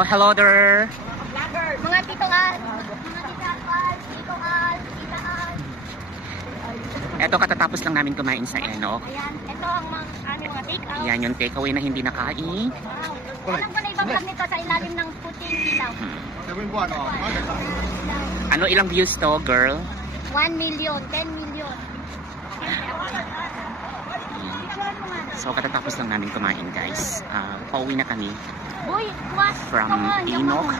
Oh, hello there. Mga titoan, titoan. Eto, katatapos lang namin kumain sa Enok. Ayan, ito ang mga take-out. Yan yung takeaway na hindi nakain. Wow. Alam ko na ibang vlog nito sa ilalim ng puting ilaw. Ano, ilang views to, girl? 1 million, 10 million. So, katatapos lang namin kumain, guys. Pauwi na kami Boy, what? from Inok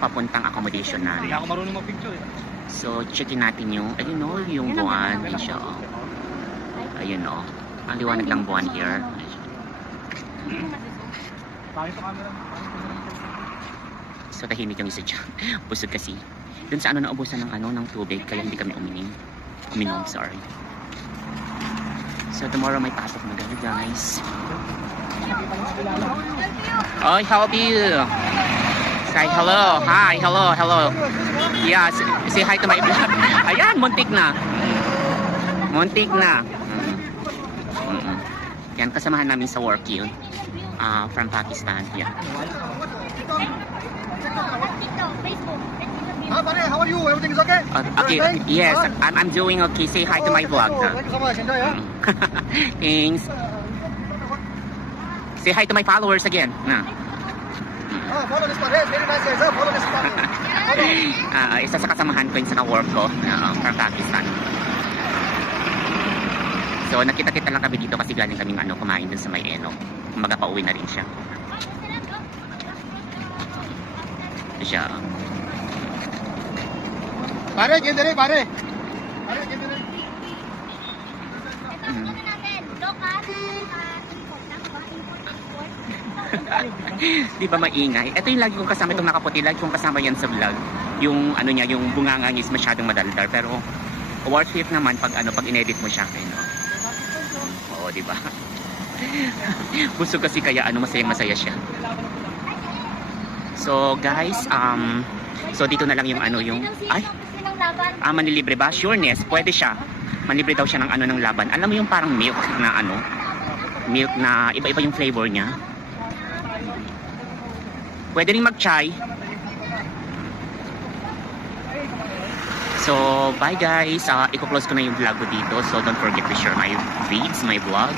papuntang accommodation Hindi namin. ako marunong mag-picture eh. So, checkin natin yung, ayun o, yung buwan. Ayun siya, oh. Ayun o. Ang liwanag ng buwan here. Pangit sa camera. So, tahimik yung isa dyan. Busog kasi. Dun sa ano, naubusan ng ano, ng tubig. Kaya hindi kami uminom, sorry. So, tomorrow may pasok na gano'n, guys. Oh, help you. Say hello. Hi, hello, hello. Yeah, say hi to my vlog. Ayan, muntik na. Muntik na. Yan, kasamahan namin sa work yun. From Pakistan. Yeah. Facebook. Ah, pare, how are you? Everything is okay? Okay, yes, I'm doing okay. Say hi to my vlog. Thank you so much. Enjoy, ha? Thanks. Say hi to my followers again. Follow this pare. Very nice guys, ha? Follow this pare. Isa sa kasamahan ko yung sa work ko from Pakistan. So nakita-kita lang kami dito kasi galing kaming kumain dun sa may Enok. Kumbaga pauwi na rin siya. Pare, gendere, pare. Pare, gendere. Ito ang ano natin, local, import. Import. Di ba maingay? Ito yung lagi kong kasama, itong nakaputi. Lagi kong kasama yan sa vlog. Yung ano niya, yung bunganga niya is masyadong madaldar. Pero worth it naman pag inedit mo siya. Oo, di ba? Busog kasi kaya masayang-masaya siya. So guys, so dito na lang yung ay, manilibre ba? Sureness, pwede siya. Manilibre daw siya ng laban. Alam mo yung parang milk milk na iba-iba yung flavor niya. Pwede rin mag-chai. So, bye guys. I-close ko na yung vlog ko dito. So, don't forget to share my feeds, my vlog.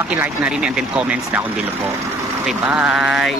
Paki-like na rin and then comments down below po. Okay, bye!